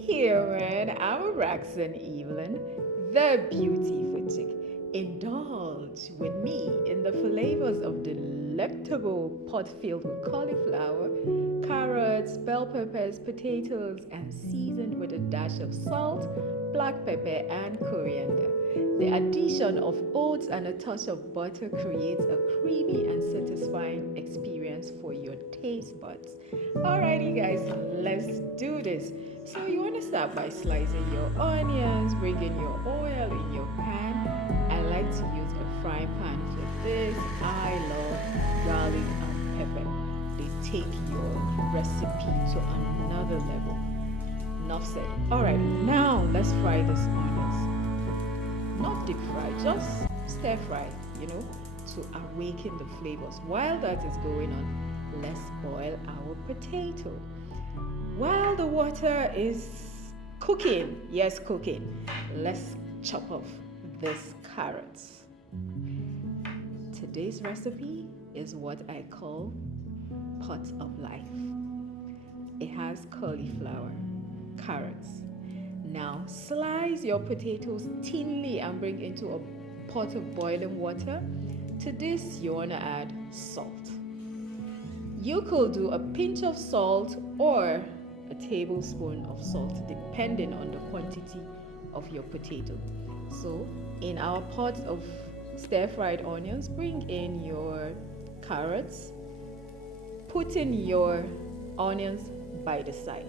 here, man. I'm Raxon Evelyn, the beauty food chick. Indulge with me in the flavors of delectable pot filled with cauliflower, carrots, bell peppers, potatoes, and seasoned with a dash of salt, black pepper, and coriander. The addition of oats and a touch of butter creates a creamy and satisfying experience for your taste buds. Alrighty, guys, let's do this. So, you want to start by slicing your onions, bring in your oil in your pan. I like to use a frying pan for this. I love garlic and pepper. They take your recipe to another level. Enough said. Alright, now let's fry this onions. Not deep fry, just stir fry, to awaken the flavors. While that is going on, let's boil our potato. While the water is cooking, let's chop off these carrots. Today's recipe is what I call pot of life. It has cauliflower, carrots. Now slice your potatoes thinly and bring into a pot of boiling water. To this, you want to add salt. You could do a pinch of salt or a tablespoon of salt, depending on the quantity of your potato. So, in our pot of stir-fried onions, bring in your carrots. Put in your onions by the side.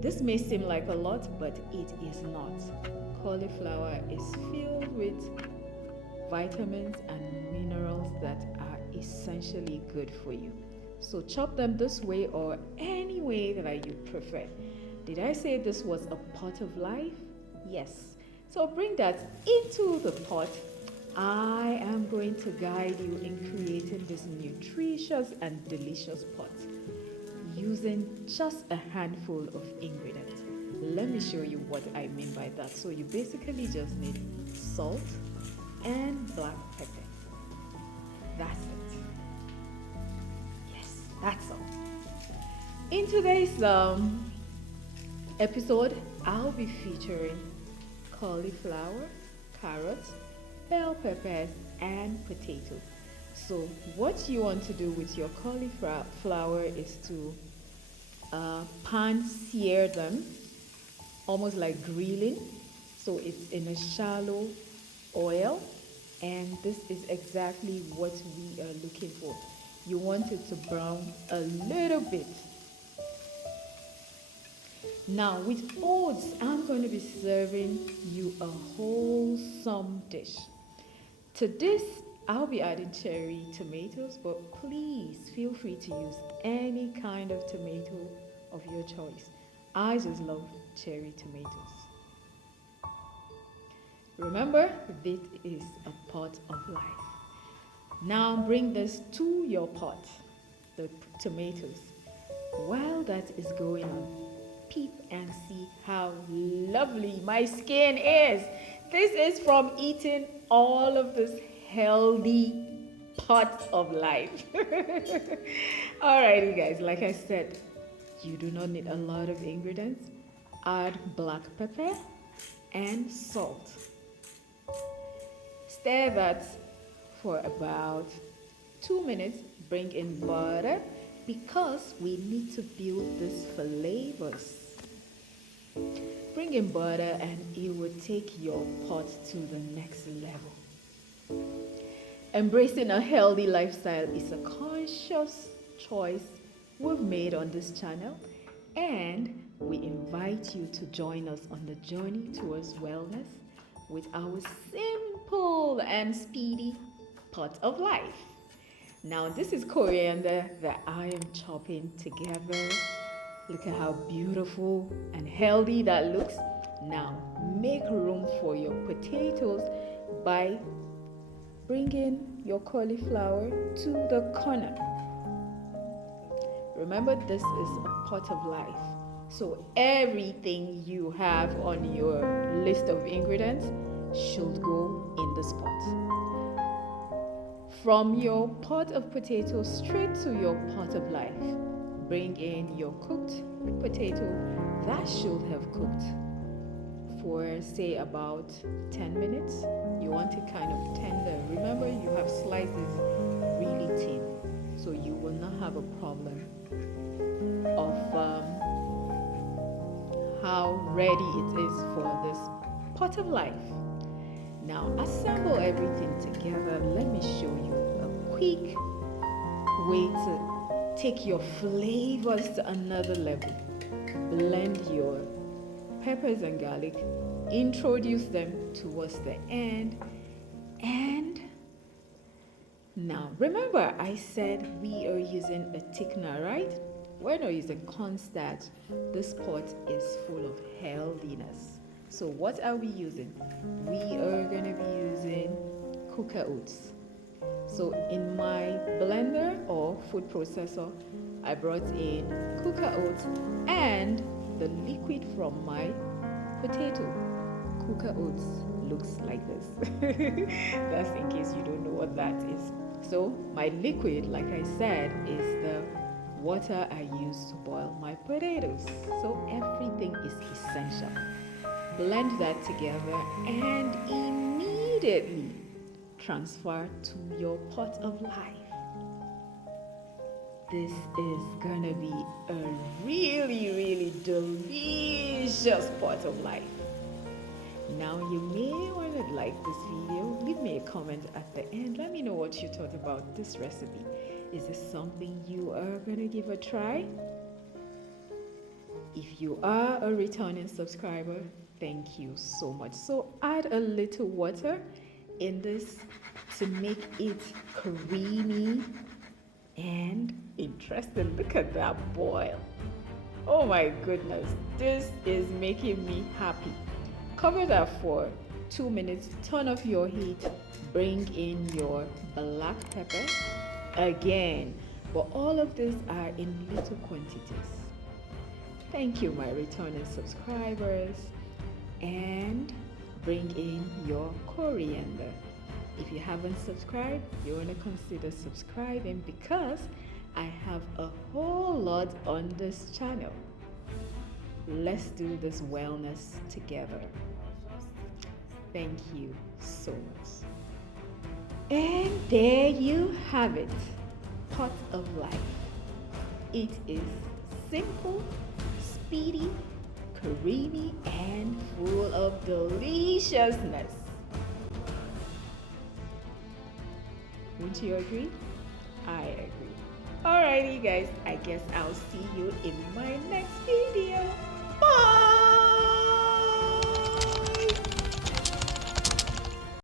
This may seem like a lot, but it is not. Cauliflower is filled with vitamins and minerals that are essentially good for you. So chop them this way or any way that you prefer. Did I say this was a pot of life? Yes. So bring that into the pot. I am going to guide you in creating this nutritious and delicious pot using just a handful of ingredients. Let me show you what I mean by that. So you basically just need salt and black pepper. That's it. Yes, that's all. In today's episode, I'll be featuring cauliflower, carrots, bell peppers, and potatoes. So what you want to do with your cauliflower is to pan sear them, almost like grilling. So it's in a shallow oil, and this is exactly what we are looking for. You want it to brown a little bit. Now with oats, I'm going to be serving you a wholesome dish. To this, I'll be adding cherry tomatoes, but please feel free to use any kind of tomato of your choice. I just love cherry tomatoes. Remember, this is a pot of life. Now bring this to your pot, the tomatoes. While that is going on, peep and see how lovely my skin is. This is from eating all of this healthy pot of life. Alrighty guys, like I said, you do not need a lot of ingredients. Add black pepper and salt. Stir that for about 2 minutes. Bring in butter because we need to build these flavors. Bring in butter and it will take your pot to the next level. Embracing a healthy lifestyle is a conscious choice we've made on this channel, and we invite you to join us on the journey towards wellness with our simple and speedy pot of life. Now this is coriander that I am chopping together. Look at how beautiful and healthy that looks. Now make room for your potatoes by bringing your cauliflower to the corner. Remember, this is a pot of life. So everything you have on your list of ingredients should go in this pot. From your pot of potatoes straight to your pot of life. Bring in your cooked potato that should have cooked for say about 10 minutes. You want it kind of tender. Remember, you have slices really thin, so you will not have a problem of how ready it is for this pot of life. Now assemble everything together. Let me show you a quick way to take your flavors to another level. Blend your peppers and garlic, introduce them towards the end, and now remember I said we are using a thickener, right? We're not using cornstarch. This pot is full of healthiness. So what are we using? We are going to be using cooker oats. So in my blender or food processor, I brought in cooker oats and the liquid from my potato. Cooker oats looks like this. That's in case you don't know what that is. So my liquid, like I said, is the water I use to boil my potatoes. So everything is essential. Blend that together and immediately transfer to your pot of life. This is gonna be a really, really delicious pot of life. Now you may want to like this video. Leave me a comment at the end. Let me know what you thought about this recipe. Is this something you are gonna give a try? If you are a returning subscriber, thank you so much. So add a little water in this to make it creamy and interesting. Look at that boil. Oh my goodness, this is making me happy. Cover that for 2 minutes, turn off your heat, bring in your black pepper again, but all of these are in little quantities. Thank you, my returning subscribers, and bring in your coriander. If you haven't subscribed, you want to consider subscribing because I have a whole lot on this channel. Let's do this wellness together. Thank you so much. And there you have it, pot of life. It is simple, speedy, creamy, and full of deliciousness. Wouldn't you agree? I agree. Alrighty guys, I guess I'll see you in my next video. Bye!